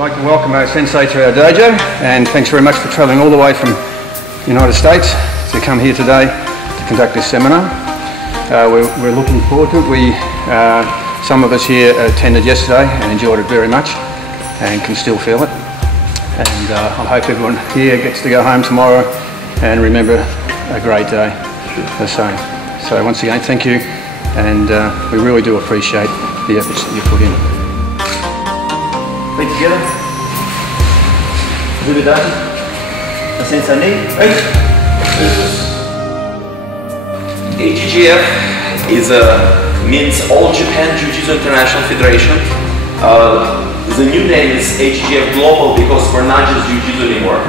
I'd like to welcome O-Sensei to our dojo, and thanks very much for travelling all the way from the United States to come here today to conduct this seminar. We're looking forward to it. Some of us here attended yesterday and enjoyed it very much and can still feel it. And I hope everyone here gets to go home tomorrow and remember a great day the same. So once again, thank you, and we really do appreciate the efforts that you put in. Feet together. Do the dozen. A sense of knee. AJJIF means All Japan Jiu-Jitsu International Federation. The new name is AJJIF Global because we're not just Jiu-Jitsu anymore.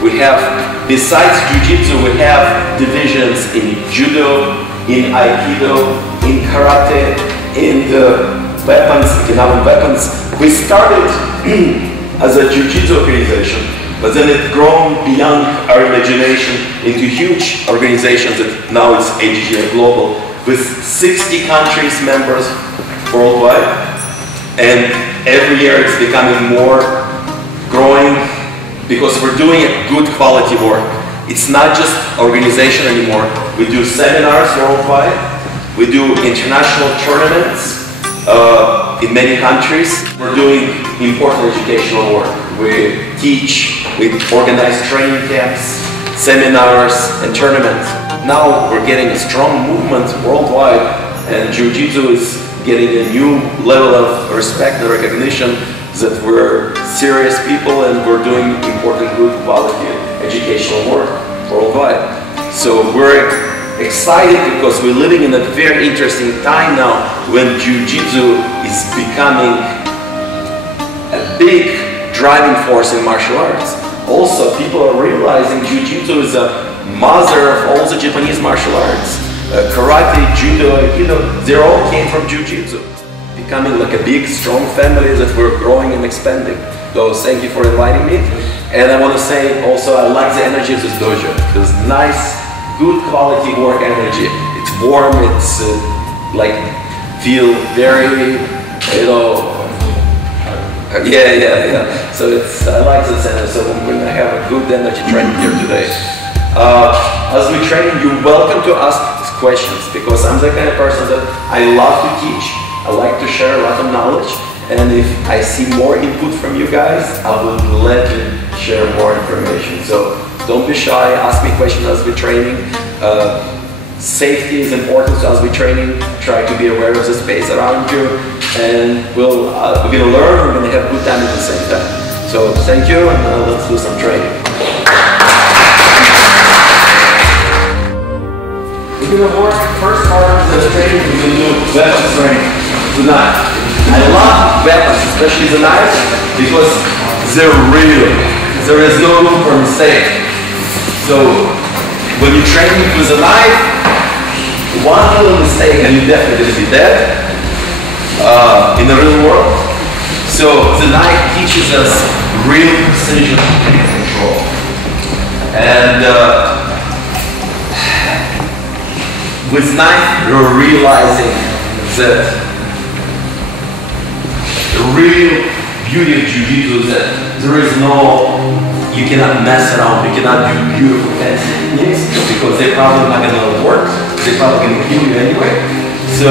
We have, besides Jiu-Jitsu, we have divisions in Judo, in Aikido, in Karate, in the weapons, Okinawan weapons. We started as a Jiu-Jitsu organization, but then it grown beyond our imagination into huge organizations that now it's AJJIF Global with 60 countries members worldwide, and every year it's becoming more growing because we're doing good quality work. It's not just organization anymore. We do seminars worldwide, we do international tournaments in many countries. We're doing important educational work. We teach, we organize training camps, seminars, and tournaments. Now we're getting a strong movement worldwide, and Jiu-Jitsu is getting a new level of respect and recognition that we're serious people and we're doing important, good quality educational work worldwide. So we're excited because we're living in a very interesting time now when Jiu-Jitsu is becoming a big driving force in martial arts. Also, people are realizing Jiu-Jitsu is a mother of all the Japanese martial arts. Karate, Judo, Aikido, they all came from Jiu-Jitsu. Becoming like a big, strong family that we're growing and expanding. So thank you for inviting me. And I want to say also I like the energy of this dojo. There's nice, good quality work energy. It's warm, it's like feel very, you know, yeah. So it's, I like this energy, so we're gonna have a good energy training here today. As we train, you're welcome to ask questions because I'm the kind of person that I love to teach. I like to share a lot of knowledge, and if I see more input from you guys, I will gladly share more information. So don't be shy, ask me questions as we're training. Safety is important, so as we're training, try to be aware of the space around you, and we're gonna learn, we're gonna have a good time at the same time. So thank you, and let's do some training. We're gonna work, first part of the training, we're gonna do weapons training, the knife. I love weapons, especially the knife, because they're real. There is no room for mistake. So when you're training with a knife, one little mistake and you're definitely gonna be dead in the real world. So the knife teaches us real precision and control. And with knife, you're realizing that the real beauty of Jiu-Jitsu is that there is no, you cannot mess around, you cannot do beautiful fancy techniques because they're probably not gonna work, they're probably gonna kill you anyway. So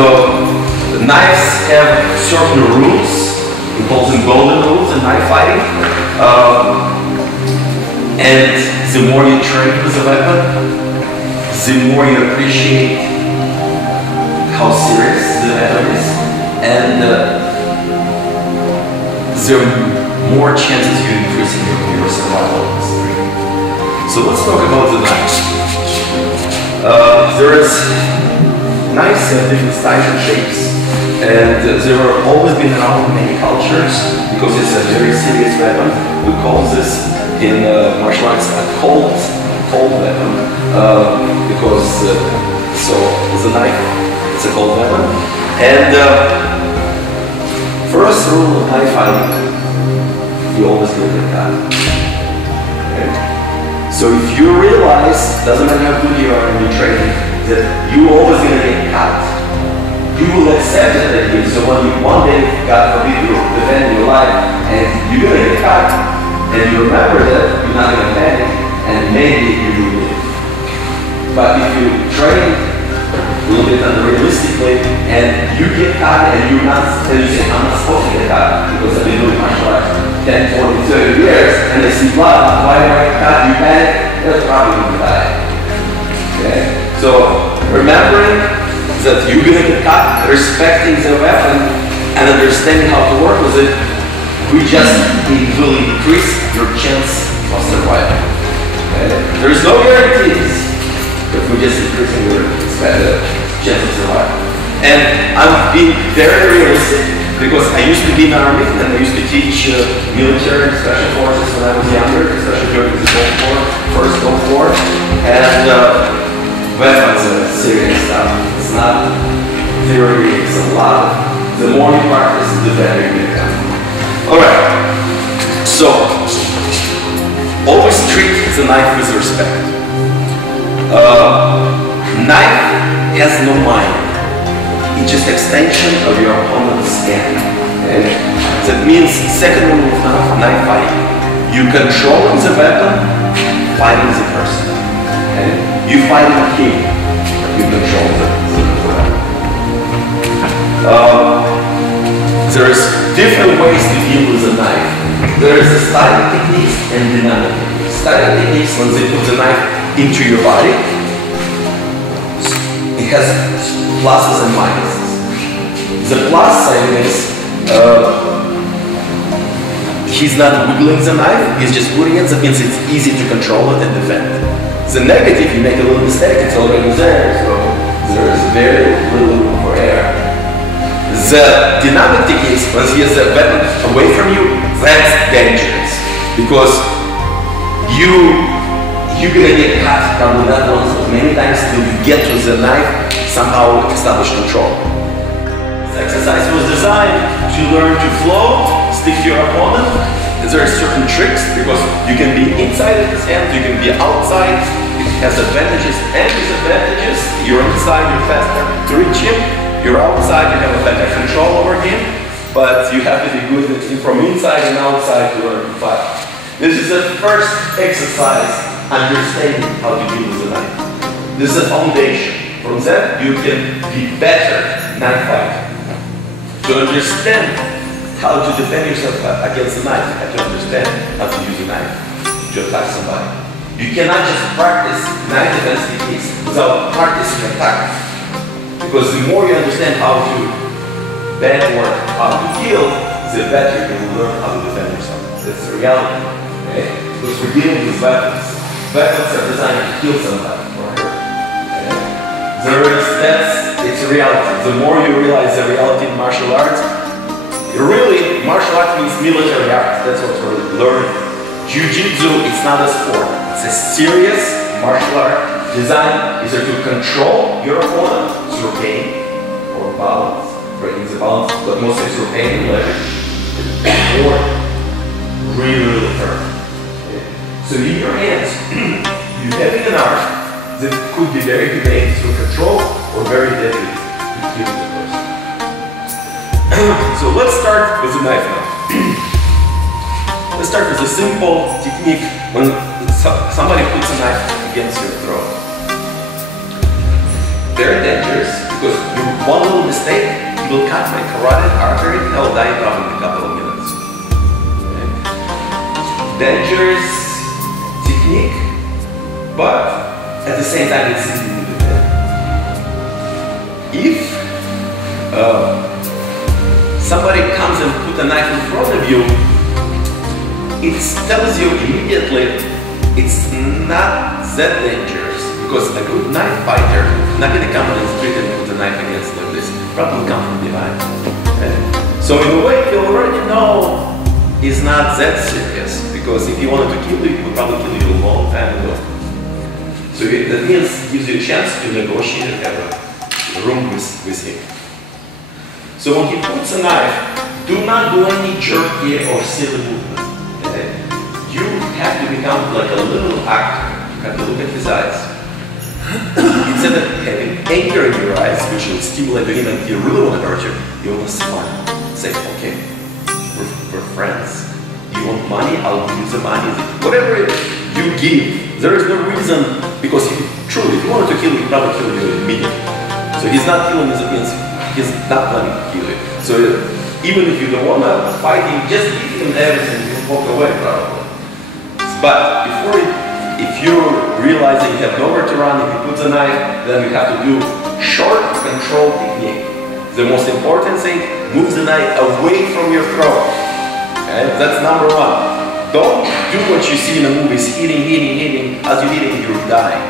the knives have certain rules, we call them golden rules in knife fighting. And the more you train with a weapon, the more you appreciate how serious the weapon is, and the more chances you increase in your survival. So let's talk about the knives. There is knives of different styles and shapes, and they have always been around in many cultures because it's a very serious weapon. We call this in martial arts a cold weapon because so the knife, it's a cold weapon. And first rule of knife fighting, you always get a cut. Okay? So if you realize, doesn't matter how good you are in your training, that you always gonna get cut, you will accept that idea. So when you one day, God forbid, you defend your life and you're gonna get cut and you remember that, you're not going to panic, and maybe you will live. But if you train a little bit unrealistically and you get cut and you're not, and you say, I'm not supposed to get cut because I've been doing martial arts 10, 20, 30 years and I see blood, why do I get cut? You panic, that's probably going to die. Okay? So remembering that you're going to get cut, respecting the weapon and understanding how to work with it, we just will increase your chance of survival. Okay? There is no guarantees, but we're just increasing your chance of survival. And I'm being very realistic because I used to be in the army and I used to teach military and special forces when I was younger, especially during the Gulf War, first Gulf War. And weapons are serious stuff. It's not theory, it's a lot. The more you practice, the better you become. Alright, so always treat the knife with respect. Knife has no mind. It's just extension of your opponent's hand. Okay? That means second rule of knife fighting. You control the weapon, fighting the person. Okay? You fighting him, you control the weapon. There is different ways to deal with a knife. There is a styling techniques and dynamic techniques. Styling techniques, when they put the knife into your body, it has pluses and minuses. The plus side is he's not wiggling the knife, he's just putting it, that means it's easy to control it and defend. The negative, you make a little mistake, it's already there, so there is very little room for error. The dynamic techniques, when he has the weapon away from you, that's dangerous. Because you're gonna get cut, probably not once, but many times till you get to the knife, somehow establish control. This exercise was designed to learn to flow, stick to your opponent. There are certain tricks, because you can be inside of his hand, you can be outside. It has advantages and disadvantages. You're inside, you're faster to reach him. You're outside, you have a better control over him, but you have to be good from inside and outside to learn to fight. This is the first exercise, understanding how to deal with the knife. This is a foundation. From that, you can be better knife fighter. To understand how to defend yourself against the knife, you have to understand how to use a knife to attack somebody. You cannot just practice knife defense techniques without practicing attack. Because the more you understand how to bend or how to heal, the better you will learn how to defend yourself. That's the reality. Okay? Because we're dealing with weapons. Weapons are designed to kill somebody or hurt. Okay? It's a reality. The more you realize the reality in martial arts, really, martial arts means military arts. That's what we're learning. Jiu-jitsu, it's not a sport. It's a serious martial art designed either to control your opponent through pain or balance, breaking the balance, but mostly through pain and pleasure, or really hurt. Okay? So in your hands, you have an art that could be very humane through control or very deadly to kill the person. So let's start with the knife now. Let's start with a simple technique when somebody puts a knife against your throat. Very dangerous because one little mistake will cut my carotid artery and I'll die probably in a couple of minutes. Okay. Dangerous technique, but at the same time it's easy to defend. If somebody comes and puts a knife in front of you, it tells you immediately it's not that dangerous. Because a good knife fighter is not going to come on the street and put the knife against like this. Probably come from behind. Okay? So in a way, you already know it's not that serious. Because if he wanted to kill you, he would probably kill you a long time ago. So that means it gives you a chance to negotiate and have a room with him. So when he puts a knife, do not do any jerky or silly movement. Okay? You have to become like a little actor. You have to look at his eyes. Instead of having anger in your eyes, which will stimulate him and you really want to hurt you, you want to smile. Say, okay, we're friends. You want money, I'll give you the money. Whatever you give, there is no reason, because if you wanted to kill, he'd probably kill you immediately. So he's not killing you, that means he's not planning to kill you. So even if you don't want to fight him, just give him everything, you walk away probably. But if you're realizing you have nowhere to run, if you put the knife, then you have to do short control technique. The most important thing, move the knife away from your throat. Okay? That's number one. Don't do what you see in the movies, hitting. As you're hitting, you're dying.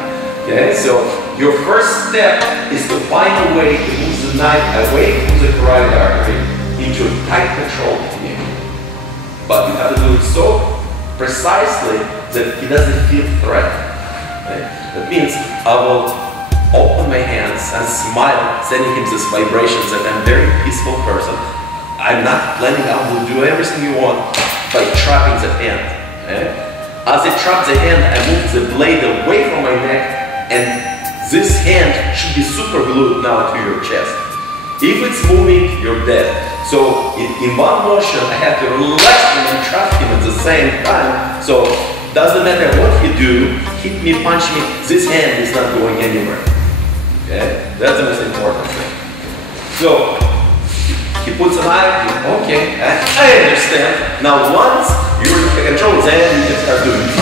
Okay? So your first step is to find a way to move the knife away from the carotid artery into a tight control technique. But you have to do it so precisely that he doesn't feel threatened. Okay? That means I will open my hands and smile, sending him this vibrations that I'm a very peaceful person. I'm not planning, I will do everything you want by trapping the hand. Okay? As I trap the hand, I move the blade away from my neck, and this hand should be super glued now to your chest. If it's moving, you're dead. So in one motion, I have to relax him and trap him at the same time. So doesn't matter what you do, hit me, punch me, this hand is not going anywhere. Okay? That's the most important thing. So he puts a knife, okay, I understand. Now once you're in control, then you can start doing it.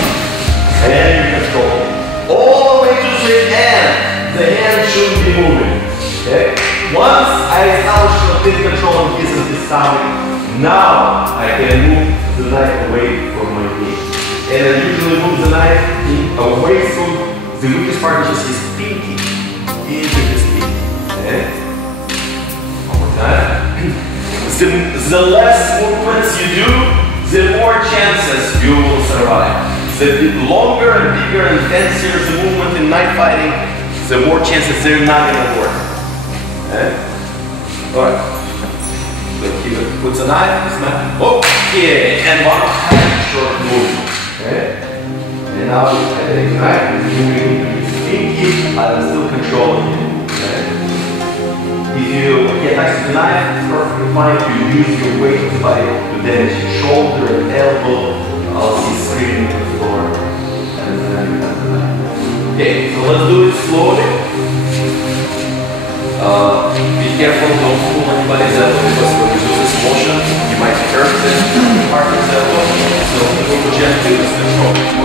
And you control it. All the way to the hand. The hand shouldn't be moving. Okay? Once I establish complete control of his stomach, now I can move the knife away from my knee. And I usually move the knife away from the weakest part, which is his pinky, into his pinky. Okay? One more time. The less movements you do, the more chances you will survive. The longer and bigger and fancier the movement in knife fighting, the more chances they're not going to work. Okay? Alright. So he puts a knife, okay, and one short movement. Okay? And now I take the knife, moving his pinky, I'm still controlling it. Okay? If you get next to the knife, it's perfectly fine to use your weight of the body to damage your shoulder and elbow. I'll see screaming on the floor. And then you have the knife. Okay, so let's do it slowly. Be careful, don't pull anybody's elbow, because when you do this motion, you might hurt the part of the elbow. So move gently with control.